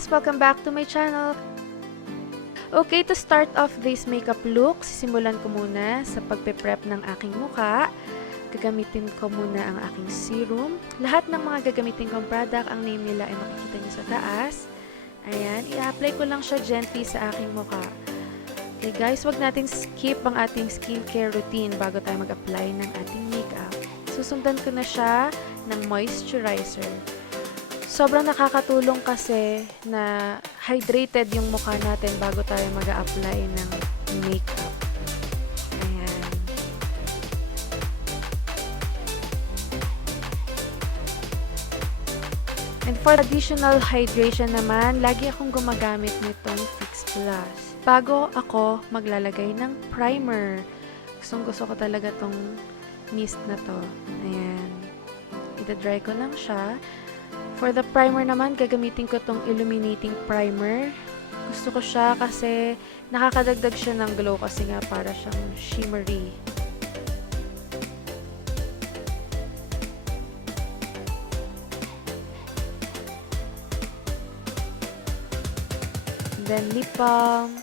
guys! Welcome back to my channel. Okay, to start off this makeup look, sisimulan ko muna sa pagpe-prep ng aking mukha. Gagamitin ko muna ang aking serum. Lahat ng mga gagamitin kong product, ang name nila ay makikita nyo sa taas. Ayan, i-apply ko lang siya gently sa aking mukha. Okay guys, wag natin skip ang ating skincare routine bago tayo mag-apply ng ating makeup. Susundan ko na siya ng moisturizer. Sobrang nakakatulong kasi na hydrated yung mukha natin bago tayo mag-a-apply ng makeup. Ayan. And for additional hydration naman, lagi akong gumagamit nitong Fix Plus. Bago ako maglalagay ng primer. Gustong-gusto ko talaga tong mist na to. Ayan. Ida-dry ko lang siya. For the primer naman, gagamitin ko tong Illuminating primer. Gusto ko siya kasi nakakadagdag siya ng glow kasi nga para siyang shimmery. And then lip balm.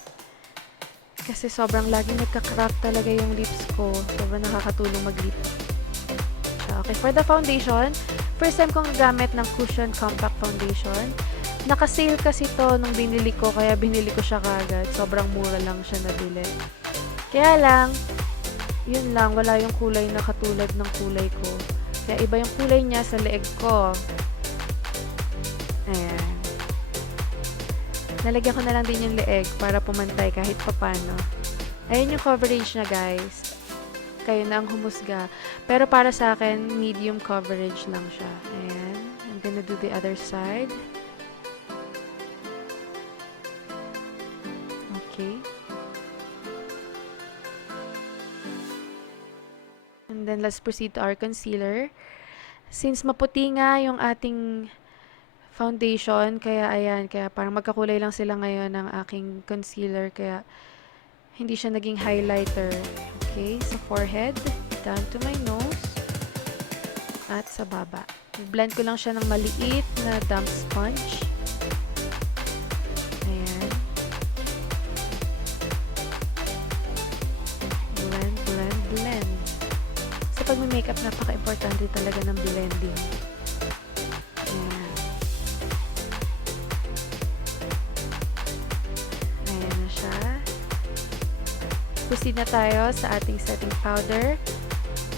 Kasi sobrang laging nagka-crack talaga yung lips ko. Sobrang nakakatulong mag-lip. Okay, for the foundation, first time kong gamit ng Cushion Compact Foundation. Naka-sale kasi to nung binili ko, kaya binili ko siya kagad. Sobrang mura lang siya nabili. Kaya lang, yun lang, wala yung kulay na katulad ng kulay ko. Kaya iba yung kulay niya sa leeg ko. Ayan. Nalagyan ko na lang din yung leeg para pumantay kahit papano. Ayan yung coverage niya, guys. Kayo na ang humusga. Pero para sa akin, medium coverage lang siya. Ayan. I'm gonna do the other side. Okay. And then, let's proceed to our concealer. Since maputi nga yung ating foundation, kaya ayan, kaya parang magkakulay lang sila ngayon ng aking concealer, kaya hindi siya naging highlighter. Okay, sa forehead, down to my nose, at sa baba. Blend ko lang siya ng maliit na damp sponge. Ayan. Blend, blend, blend. Sa pag-makeup, napaka-importante talaga ng blending. Ayan. Ayan na siya. Proceed na tayo sa ating setting powder.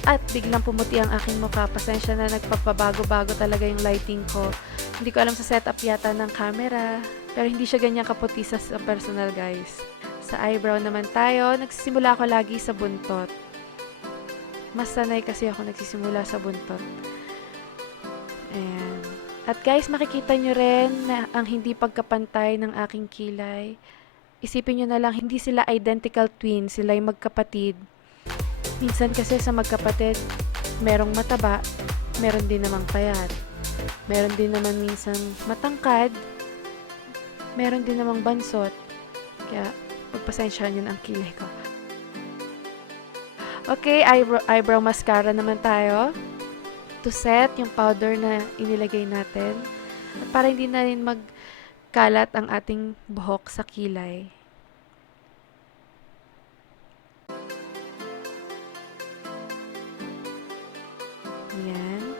At biglang pumuti ang aking mukha. Pasensya na, nagpapabago-bago talaga yung lighting ko. Hindi ko alam sa setup yata ng camera. Pero hindi siya ganyan kaputi sa personal, guys. Sa eyebrow naman tayo. Nagsisimula ako lagi sa buntot. Mas sanay kasi ako nagsisimula sa buntot. Ayan. At guys, makikita nyo rin na ang hindi pagkapantay ng aking kilay. Isipin nyo na lang, hindi sila identical twins, sila yung magkapatid. Minsan kasi sa magkapatid, merong mataba, meron din namang payat. Meron din naman minsan matangkad, meron din namang bansot. Kaya, pagpasensyahan nyo na ang kilay ko. Okay, eyebrow mascara naman tayo. To set yung powder na inilagay natin. At para hindi na rin kalat ang ating buhok sa kilay. Ayan.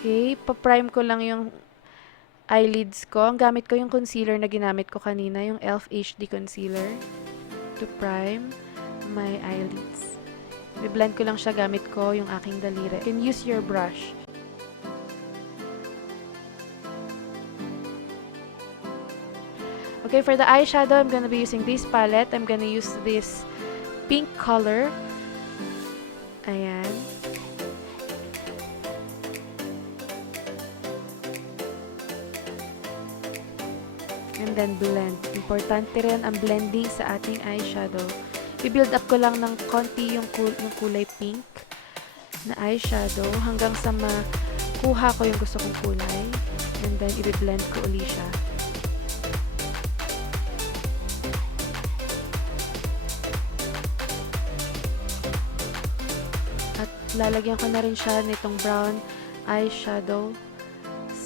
Okay, pa-prime ko lang yung eyelids ko. Ang gamit ko yung concealer na ginamit ko kanina, yung e.l.f. HD concealer. To prime my eyelids. I-blend ko lang siya, gamit ko yung aking daliri. You can use your brush. Okay, for the eyeshadow, I'm gonna be using this palette. I'm gonna use this pink color. Ayan. And then blend. Importante rin ang blending sa ating eyeshadow. I-build up ko lang ng konti yung kulay pink na eyeshadow hanggang sa makuha ko yung gusto kong kulay. And then, i-blend ko uli siya. Lalagyan ko na rin siya nitong brown eyeshadow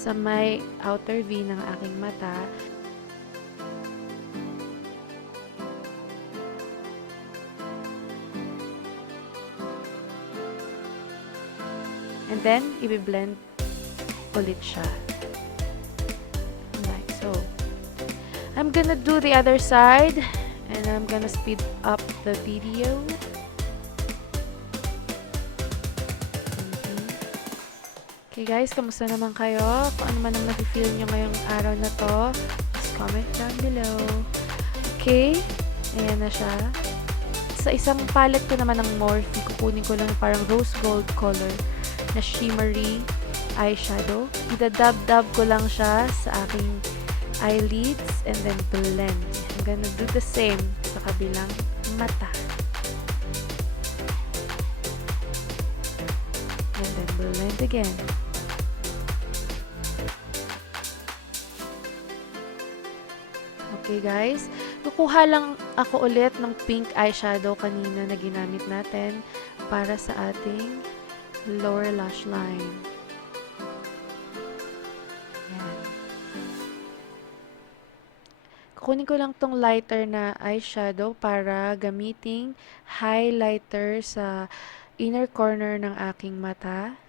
sa may outer V ng aking mata. And then, i-blend ulit siya. Like so. I'm gonna do the other side and I'm gonna speed up the video. Okay guys, kamusta naman kayo? Kung ano man ang nafe-feel nyo ngayong araw na to, just comment down below. Okay, ayan na siya. Sa isang palette ko naman ng Morphe, kukunin ko lang parang rose gold color na shimmery eyeshadow. Idadab-dab ko lang siya sa aking eyelids and then blend. I'm gonna do the same sa kabilang mata. And then blend again. Okay guys, kukuha lang ako ulit ng pink eyeshadow kanina na ginamit natin para sa ating lower lash line. Yan. Kukunin ko lang tong lighter na eyeshadow para gamiting highlighter sa inner corner ng aking mata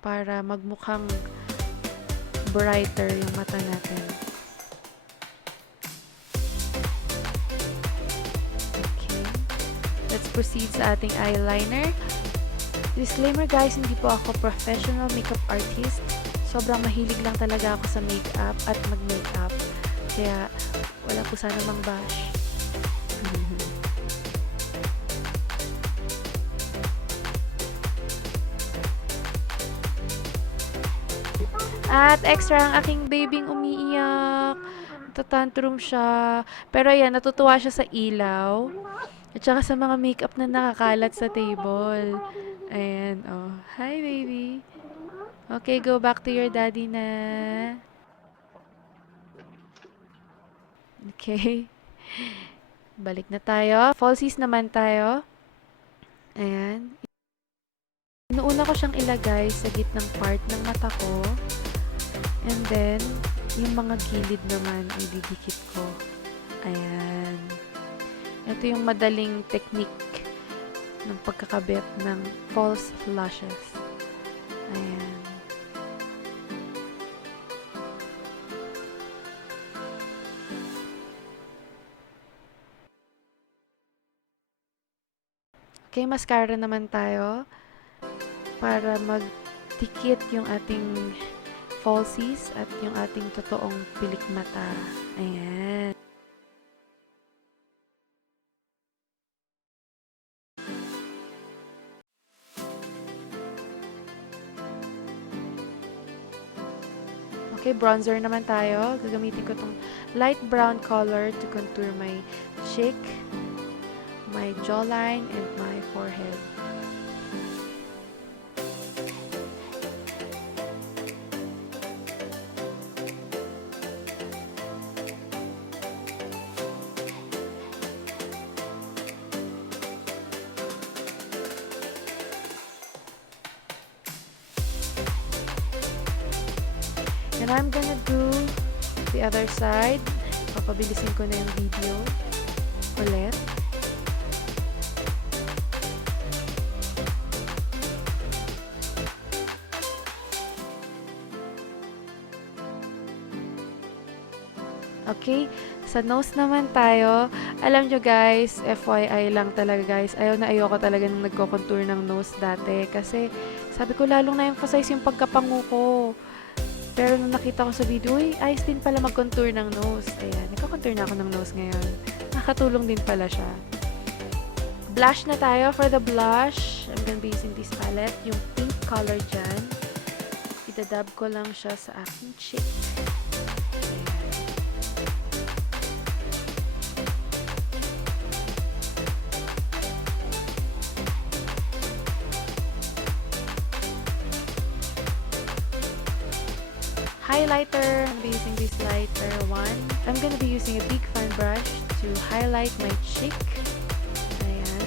para magmukhang brighter yung mata natin. Let's proceed sa ating eyeliner. Disclaimer guys, hindi po ako professional makeup artist. Sobrang mahilig lang talaga ako sa makeup at mag-makeup. Kaya wala po sana mang bash. At extra ang aking babing umiiyak. Tatantrum siya. Pero ayan, natutuwa siya sa ilaw. At saka sa mga makeup na nakakalat sa table. Ayan, oh. Hi, baby. Okay, go back to your daddy na. Okay. Balik na tayo. Falsies naman tayo. Ayan. Inuuna ko siyang ilagay sa gitnang part ng mata ko. And then, yung mga gilid naman, ididikit ko. Ayan. Ito yung madaling technique ng pagkakabit ng false lashes. Ayan. Okay, mascara naman tayo para magdikit yung ating falsies at yung ating totoong pilik mata. Ayan. Okay, bronzer naman tayo. Gagamitin ko tong light brown color to contour my cheek, my jawline, and my forehead. And I'm gonna do the other side. Papabilisin ko na yung video ulit. Okay, sa nose naman tayo. Alam nyo guys, FYI lang talaga guys, ayoko talaga nang nagko-contour ng nose dati. Kasi sabi ko lalong na-emphasize yung pagkapangu ko. Pero nung nakita ko sa video, uy, ayos din pala mag-contour ng nose. Ayan, nagko-contour na ako ng nose ngayon. Nakatulong din pala siya. Blush na tayo. For the blush, I'm gonna be using this palette. Yung pink color dyan. Idadab ko lang siya sa aking cheek. Highlighter, I'm be using this lighter one. I'm gonna be using a big fan brush to highlight my cheek. Ayan.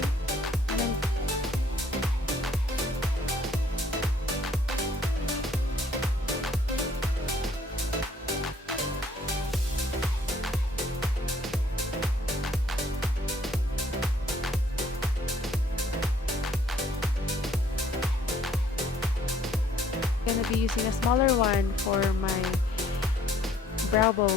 gonna be using a smaller one for my brow bone.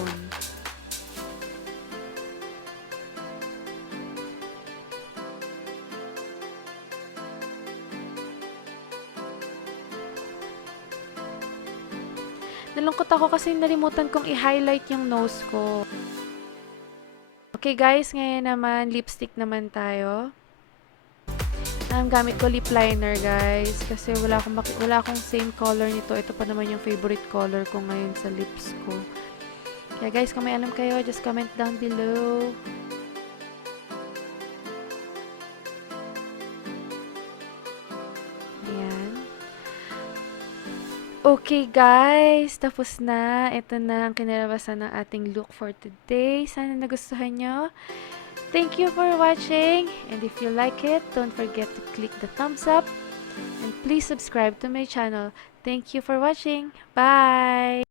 Nalungkot ako kasi nalimutan kong i-highlight yung nose ko. Okay guys, ngayon naman lipstick naman tayo. Gamit ko lipliner guys kasi wala akong same color nito. Ito pa naman yung favorite color ko ngayon sa lips ko. Kaya guys, kung may alam kayo, just comment down below. Ayan. Okay guys, tapos na. Ito na ang kinalabasan ng ating look for today. Sana nagustuhan nyo. Thank you for watching, and if you like it, don't forget to click the thumbs up and please subscribe to my channel. Thank you for watching. Bye!